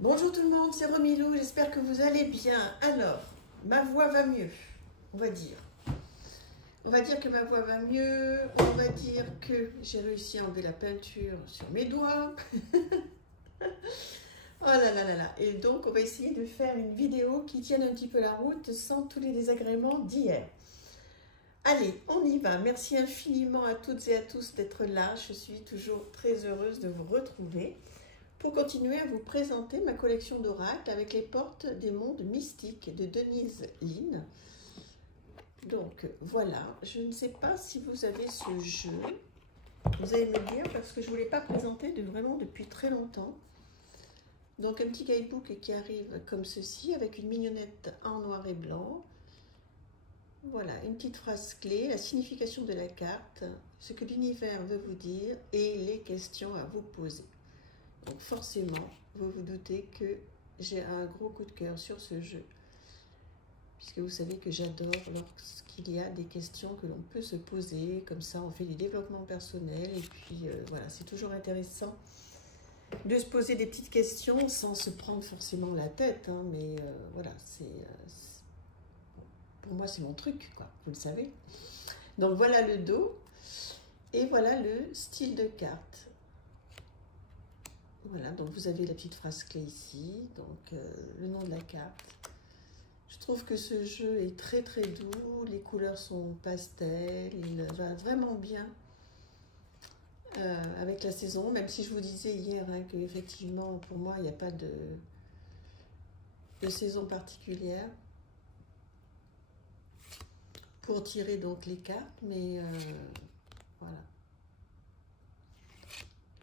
Bonjour tout le monde, c'est Romilou, j'espère que vous allez bien. Alors, ma voix va mieux, on va dire. On va dire que ma voix va mieux, on va dire que j'ai réussi à enlever la peinture sur mes doigts. Oh là là là là. Et donc, on va essayer de faire une vidéo qui tienne un petit peu la route sans tous les désagréments d'hier. Allez, on y va. Merci infiniment à toutes et à tous d'être là. Je suis toujours très heureuse de vous retrouver pour continuer à vous présenter ma collection d'oracles avec les portes des mondes mystiques de Denise Linn. Donc voilà, je ne sais pas si vous avez ce jeu. Vous allez me dire parce que je ne vous l'ai pas présenté vraiment depuis très longtemps. Donc un petit guidebook qui arrive comme ceci avec une mignonnette en noir et blanc. Voilà, une petite phrase clé, la signification de la carte, ce que l'univers veut vous dire et les questions à vous poser. Donc forcément, vous vous doutez que j'ai un gros coup de cœur sur ce jeu, puisque vous savez que j'adore lorsqu'il y a des questions que l'on peut se poser, comme ça on fait du développement personnel, et puis voilà, c'est toujours intéressant de se poser des petites questions sans se prendre forcément la tête, hein, mais voilà, pour moi c'est mon truc, quoi, vous le savez. Donc voilà le dos, et voilà le style de carte. Voilà, donc vous avez la petite phrase clé ici, donc le nom de la carte. Je trouve que ce jeu est très très doux, les couleurs sont pastel, il va vraiment bien avec la saison, même si je vous disais hier hein, qu'effectivement pour moi il n'y a pas de saison particulière pour tirer donc les cartes, mais voilà,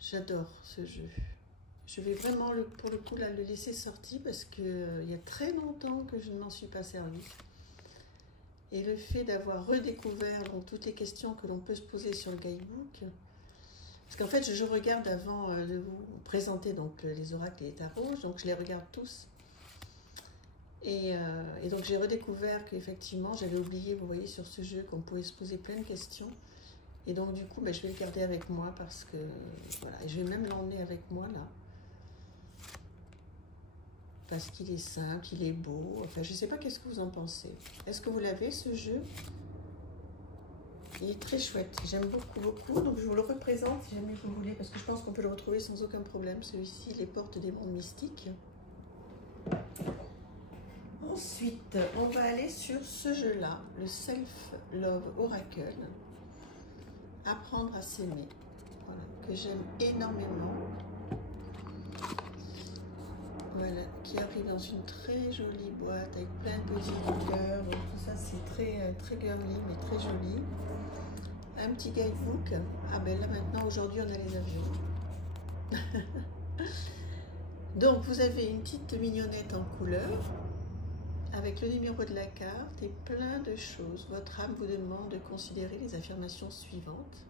j'adore ce jeu. Je vais vraiment, pour le coup, là, le laisser sorti parce qu'il y a très longtemps que je ne m'en suis pas servi. Et le fait d'avoir redécouvert donc, toutes les questions que l'on peut se poser sur le guidebook, parce qu'en fait, je regarde avant de vous présenter donc, les oracles et les tarots, donc je les regarde tous. Et donc j'ai redécouvert qu'effectivement, j'avais oublié, vous voyez, sur ce jeu, qu'on pouvait se poser plein de questions. Et donc du coup, ben, je vais le garder avec moi parce que, voilà, je vais même l'emmener avec moi là. Parce qu'il est simple, il est beau. Enfin, je ne sais pas qu'est-ce que vous en pensez. Est-ce que vous l'avez, ce jeu? Il est très chouette. J'aime beaucoup, beaucoup. Donc, je vous le représente si jamais vous voulez, parce que je pense qu'on peut le retrouver sans aucun problème. Celui-ci, les portes des mondes mystiques. Ensuite, on va aller sur ce jeu-là, le Self-Love Oracle. Apprendre à s'aimer. Voilà, que j'aime énormément. Voilà, qui arrive dans une très jolie boîte avec plein de petits cœurs. Tout ça, c'est très, très girly, mais très joli. Un petit guidebook. Ah ben là, maintenant, aujourd'hui, on a les avions. Donc, vous avez une petite mignonnette en couleur avec le numéro de la carte et plein de choses. Votre âme vous demande de considérer les affirmations suivantes.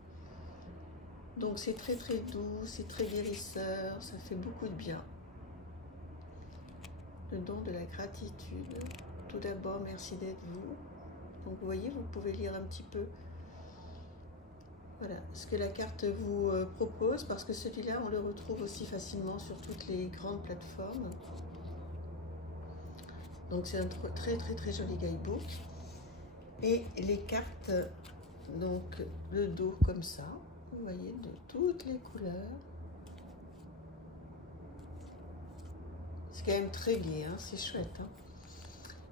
Donc, c'est très, très doux, c'est très guérisseur, ça fait beaucoup de bien. Le don de la gratitude. Tout d'abord, merci d'être vous. Donc, vous voyez, vous pouvez lire un petit peu voilà, ce que la carte vous propose, parce que celui-là, on le retrouve aussi facilement sur toutes les grandes plateformes. Donc, c'est un très, très, très joli guidebook. Et les cartes, donc, le dos comme ça, vous voyez, de toutes les couleurs. C'est quand même très gai, hein, c'est chouette. Hein.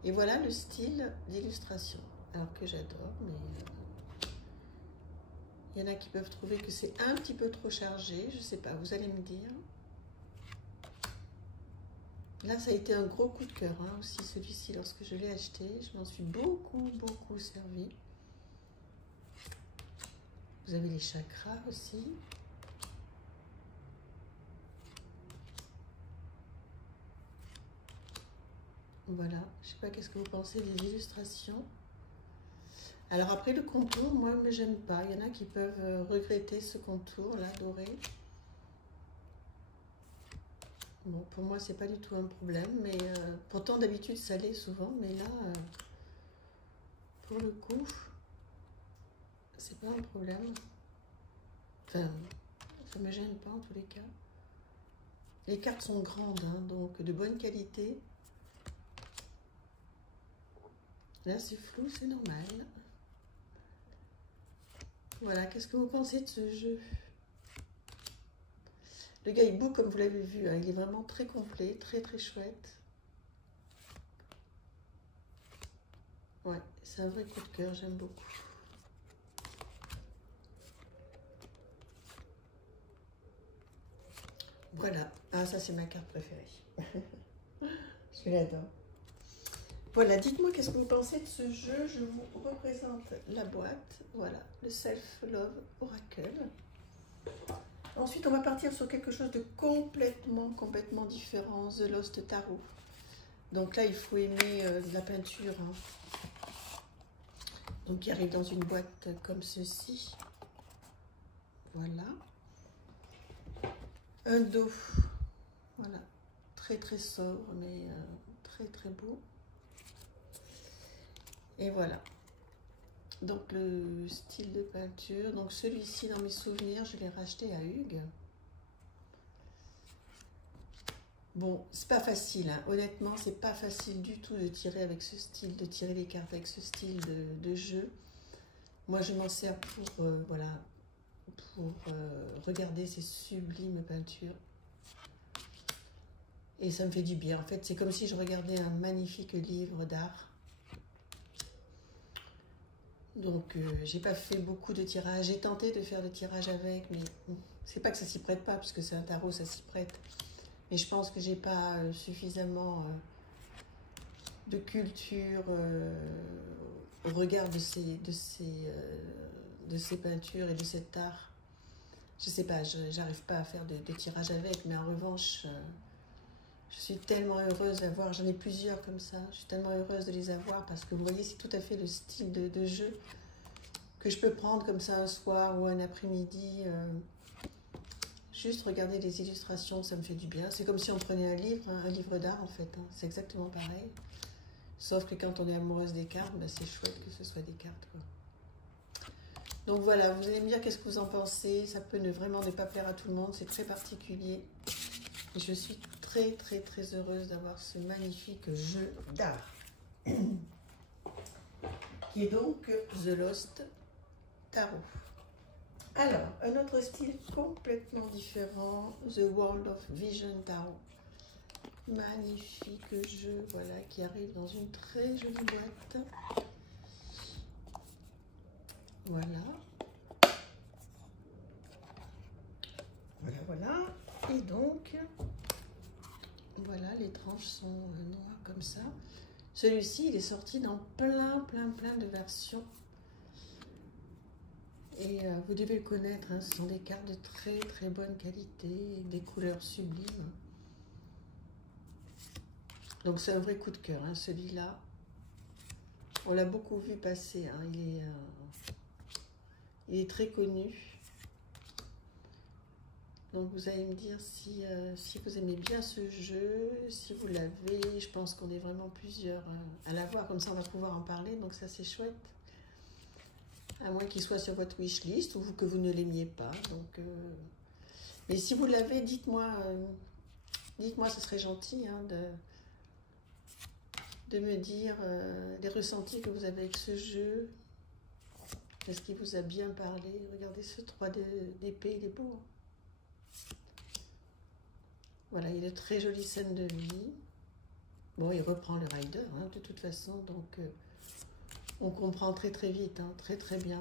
Et voilà le style d'illustration. Alors que j'adore, mais il y en a qui peuvent trouver que c'est un petit peu trop chargé. Je ne sais pas, vous allez me dire. Là, ça a été un gros coup de cœur hein, aussi, celui-ci, lorsque je l'ai acheté. Je m'en suis beaucoup, beaucoup servi. Vous avez les chakras aussi. Voilà, je ne sais pas qu'est-ce que vous pensez des illustrations. Alors après le contour, moi, j'aime pas. Il y en a qui peuvent regretter ce contour là, doré. Bon, pour moi, c'est pas du tout un problème, mais pourtant d'habitude ça l'est souvent, mais là, pour le coup, c'est pas un problème. Enfin, ça me gêne pas en tous les cas. Les cartes sont grandes, hein, donc de bonne qualité. Là, c'est flou, c'est normal. Voilà, qu'est-ce que vous pensez de ce jeu? Le guidebook, comme vous l'avez vu, hein, il est vraiment très complet, très très chouette. Ouais, c'est un vrai coup de cœur, j'aime beaucoup. Voilà, ah ça c'est ma carte préférée. Je l'adore. Voilà, dites-moi qu'est-ce que vous pensez de ce jeu. Je vous représente la boîte. Voilà, le Self Love Oracle. Ensuite, on va partir sur quelque chose de complètement différent, The Lost Tarot. Donc là, il faut aimer de la peinture. Hein. Donc, qui arrive dans une boîte comme ceci. Voilà. Un dos. Voilà. Très, très sobre, mais très, très beau. Et voilà. Donc, le style de peinture. Donc, celui-ci, dans mes souvenirs, je l'ai racheté à Hugues. Bon, c'est pas facile, hein. Honnêtement, c'est pas facile du tout de tirer avec ce style, de tirer les cartes avec ce style de jeu. Moi, je m'en sers pour, voilà, pour regarder ces sublimes peintures. Et ça me fait du bien. En fait, c'est comme si je regardais un magnifique livre d'art. Donc, j'ai pas fait beaucoup de tirages. J'ai tenté de faire des tirages avec, mais c'est pas que ça s'y prête pas, puisque c'est un tarot, ça s'y prête. Mais je pense que j'ai pas suffisamment de culture au regard de ces peintures et de cet art. Je sais pas, j'arrive pas à faire de tirage avec, mais en revanche, je suis tellement heureuse d'avoir, j'en ai plusieurs comme ça, je suis tellement heureuse de les avoir parce que vous voyez, c'est tout à fait le style de jeu que je peux prendre comme ça un soir ou un après-midi. Juste regarder les illustrations, ça me fait du bien. C'est comme si on prenait un livre d'art en fait. Hein. C'est exactement pareil. Sauf que quand on est amoureuse des cartes, ben c'est chouette que ce soit des cartes. Quoi. Donc voilà, vous allez me dire qu'est-ce que vous en pensez. Ça peut vraiment ne pas plaire à tout le monde, c'est très particulier. Et je suis très heureuse d'avoir ce magnifique jeu d'art. Qui est donc The Lost Tarot. Alors, un autre style complètement différent, The World of Vision Tarot. Magnifique jeu, voilà, qui arrive dans une très jolie boîte. Voilà. Voilà. Et donc, voilà, les tranches sont noires comme ça. Celui-ci, il est sorti dans plein de versions. Et vous devez le connaître, hein, ce sont des cartes de très bonne qualité, des couleurs sublimes. Donc c'est un vrai coup de cœur, hein, celui-là. On l'a beaucoup vu passer, hein, il est très connu. Donc vous allez me dire si vous aimez bien ce jeu, si vous l'avez. Je pense qu'on est vraiment plusieurs à l'avoir, comme ça on va pouvoir en parler, donc ça c'est chouette. À moins qu'il soit sur votre wishlist ou que vous ne l'aimiez pas. Donc, mais si vous l'avez, dites-moi, ce serait gentil hein, de me dire les ressentis que vous avez avec ce jeu. Est-ce qu'il vous a bien parlé? Regardez ce 3 d'épée, il est beau. Voilà, il y a de très jolies scènes de vie. Bon, il reprend le rider, hein, de toute façon, donc on comprend très vite, hein, très bien.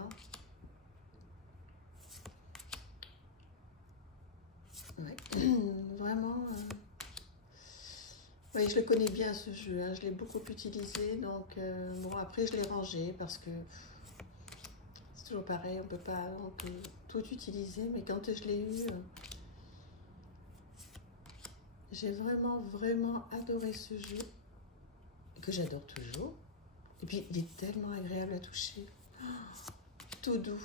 Ouais. Vraiment, oui, je le connais bien ce jeu, hein, je l'ai beaucoup utilisé, donc bon, après je l'ai rangé parce que c'est toujours pareil, on peut pas tout utiliser, mais quand je l'ai eu, j'ai vraiment adoré ce jeu, que j'adore toujours. Et puis, il est tellement agréable à toucher. Oh, tout doux.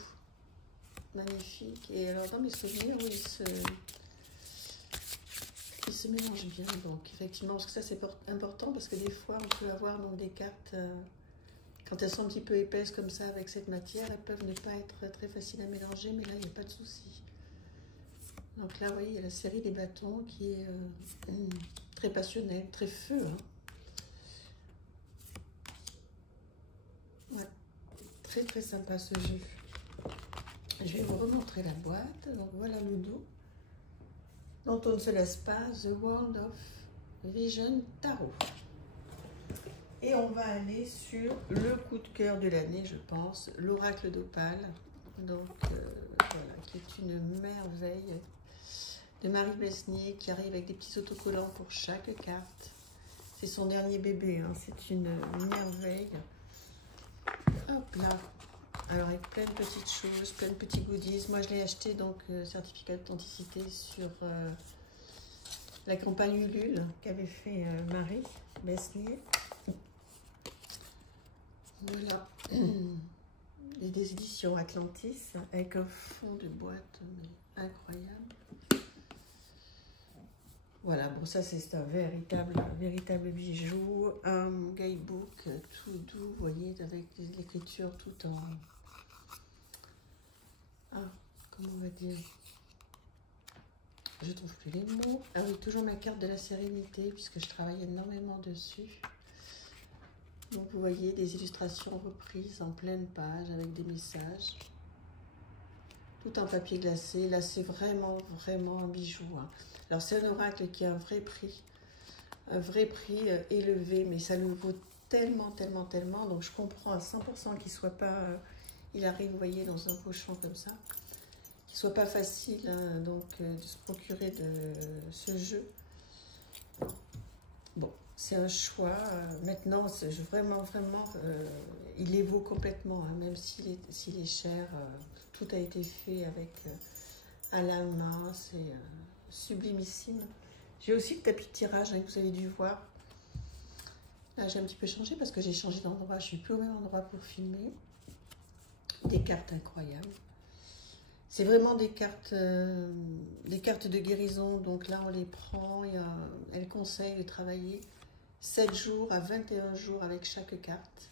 Magnifique. Et alors, dans mes souvenirs, oui, il se mélange bien. Donc, effectivement, parce que ça, c'est important, parce que des fois, on peut avoir donc, des cartes, quand elles sont un petit peu épaisses comme ça, avec cette matière, elles peuvent ne pas être très faciles à mélanger, mais là, il n'y a pas de souci. Donc là, vous voyez, il y a la série des bâtons qui est très passionnelle, très feu. Hein. Ouais, très très sympa ce jeu. Je vais vous remontrer la boîte. Donc voilà le dos. Dont on ne se lasse pas, The World of Vision Tarot. Et on va aller sur le coup de cœur de l'année, je pense, l'Oracle d'Opale. Donc voilà, qui est une merveille de Marie Besnier qui arrive avec des petits autocollants pour chaque carte. C'est son dernier bébé, hein. C'est une merveille. Hop là. Alors avec plein de petites choses, plein de petits goodies. Moi je l'ai acheté donc certificat d'authenticité sur la campagne Ulule qu'avait fait Marie Besnier. Voilà. Et des éditions Atlantis avec un fond de boîte mais incroyable. Voilà, bon ça c'est un véritable bijou, un guidebook tout doux, vous voyez, avec l'écriture tout en... Ah, comment on va dire? Je trouve plus les mots. Ah oui, toujours ma carte de la sérénité, puisque je travaille énormément dessus. Donc vous voyez des illustrations reprises en pleine page avec des messages. Tout en papier glacé. Là c'est vraiment un bijou. Hein. Alors c'est un oracle qui a un vrai prix élevé, mais ça le vaut tellement. Donc je comprends à 100% qu'il soit pas... il arrive, vous voyez, dans un pochon comme ça. Qu'il soit pas facile hein, donc de se procurer de ce jeu. Bon, c'est un choix. Maintenant, vraiment, il les vaut complètement, hein, même s'il est cher. Tout a été fait avec à la main, c'est sublimissime. J'ai aussi le tapis de tirage hein, que vous avez dû voir. Là, j'ai un petit peu changé parce que j'ai changé d'endroit. Je suis plus au même endroit pour filmer. Des cartes incroyables. C'est vraiment des cartes de guérison. Donc là, on les prend et elle conseille de travailler 7 jours à 21 jours avec chaque carte.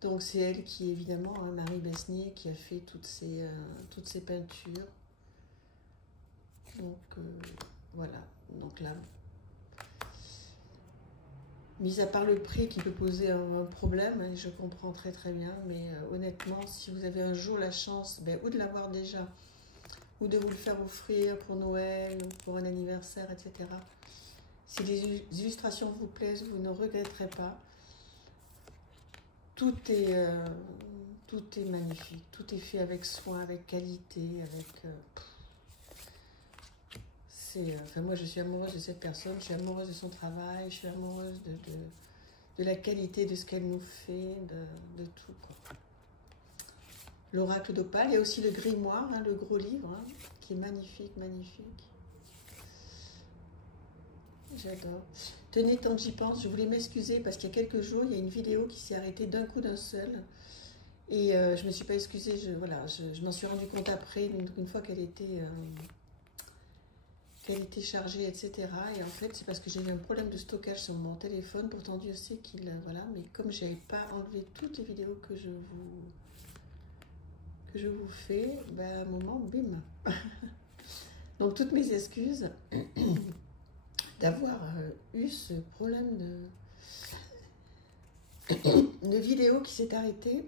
Donc c'est elle qui, évidemment, hein, Marie Besnier, qui a fait toutes ces peintures. Donc voilà. Donc là, mis à part le prix qui peut poser un problème, et je comprends très bien, mais honnêtement, si vous avez un jour la chance, ou de l'avoir déjà, ou de vous le faire offrir pour Noël, ou pour un anniversaire, etc. Si les illustrations vous plaisent, vous ne regretterez pas. Tout est magnifique, tout est fait avec soin, avec qualité, avec... Enfin, moi, je suis amoureuse de cette personne, je suis amoureuse de son travail, je suis amoureuse de la qualité de ce qu'elle nous fait, de tout. L'Oracle d'Opale, il y a aussi le grimoire, hein, le gros livre, hein, qui est magnifique. J'adore. Tenez, tant que j'y pense, je voulais m'excuser parce qu'il y a quelques jours, il y a une vidéo qui s'est arrêtée d'un coup d'un seul. Et je ne me suis pas excusée, je m'en suis rendu compte après, une fois qu'elle était chargée, etc. Et en fait, c'est parce que j'ai eu un problème de stockage sur mon téléphone. Pourtant, Dieu sait qu'il... Voilà, mais comme je n'avais pas enlevé toutes les vidéos que je vous fais, à un moment, bim. Donc, toutes mes excuses d'avoir eu ce problème de vidéo qui s'est arrêtée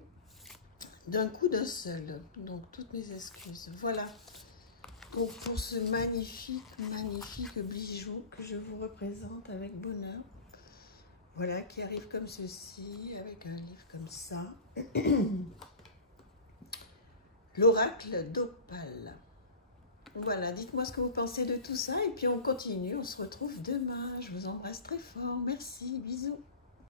d'un coup d'un seul. Donc, toutes mes excuses. Voilà. Donc pour ce magnifique bijou que je vous représente avec bonheur, voilà, qui arrive comme ceci, avec un livre comme ça, l'Oracle d'Opale. Voilà, dites-moi ce que vous pensez de tout ça, et puis on continue, on se retrouve demain, je vous embrasse très fort, merci, bisous.